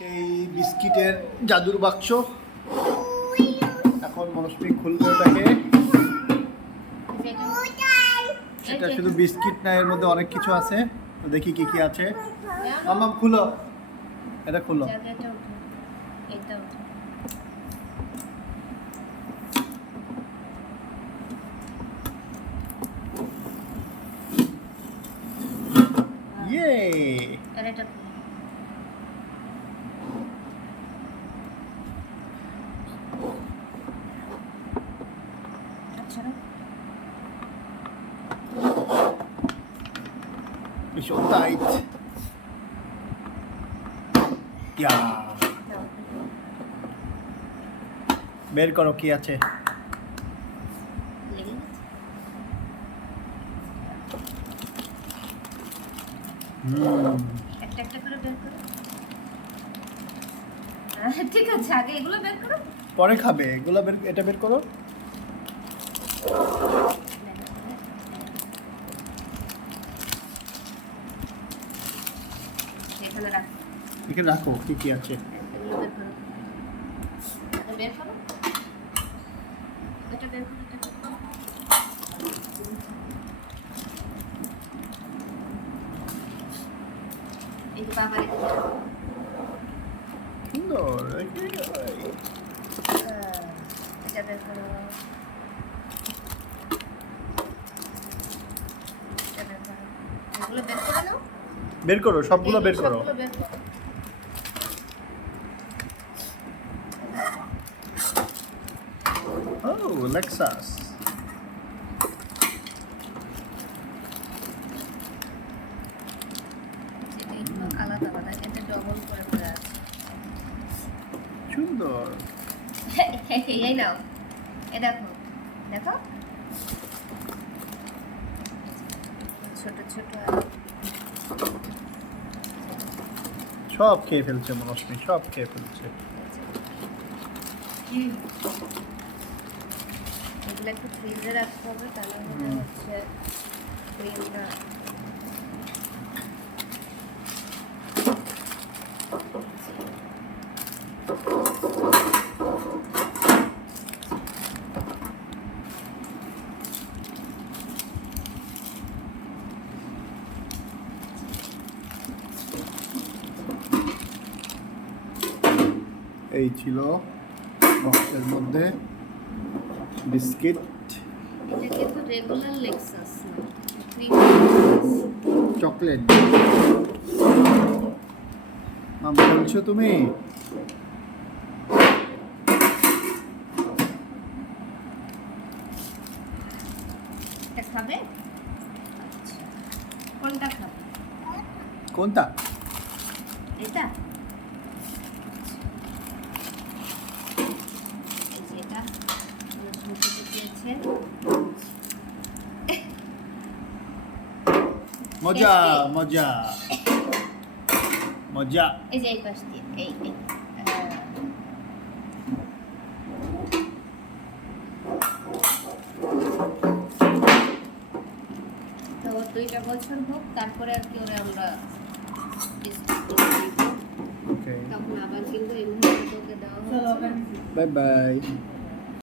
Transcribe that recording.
সেই বিস্কিটের জাদুর বাক্স এখন মনস্মি খুলবে ওটাকে। সেটা শুধু বিস্কিট না, এর মধ্যে অনেক কিছু আছে। দেখি কি কি আছে। মাম্মাম খুলো, এটা খুলো। ইয়ে so tight. Yeah. বের করো কি আছে। একটা একটা করে বের করো। ঠিক আছে, আগে এগুলো বের করো, পরে খাবে। এগুলো বের, এটা বের করো। এখানে রাখো কি কি আছে। বের করো, এটা বের করো, এই যে বাবা রেখে দাও। সুন্দর। এটা বের করো, এটা বের করো, এগুলো বের করে নাও। বের করো, সবগুলো বের করো। Oh, Lexus. আলাদা আলাদা, এটা ডবল করে করে আছে। সুন্দর। এই নাও, এ দেখো দেখো, ছোট ছোট সব খেয়ে ফেলছে মনস্মি, সব খেয়ে ফেলছে। এগুলো একটু ফ্রিজে রাখতে হবে, তাহলে হচ্ছে ক্রিমটা এই ছিল বক্সের মধ্যে বিস্কিট। এটা কিন্তু রেগুলার লেক্সাস না, ক্রিম চকলেট। মাম বলছো তুমি? এটা খাবে? কোনটা খাবে? কোনটা? এটা, এই যে এটা ঝুঁকি দিয়েছে। মজা মজা মজা। এই যে এই পাশ দিয়ে, এই এই তো 2টা বছর হোক, তারপরে আর কি ওরা আমরা ওকে, তখন আবার কিন্তু এই মুহূর্তে ওকে দেওয়া হচ্ছে। Bye bye.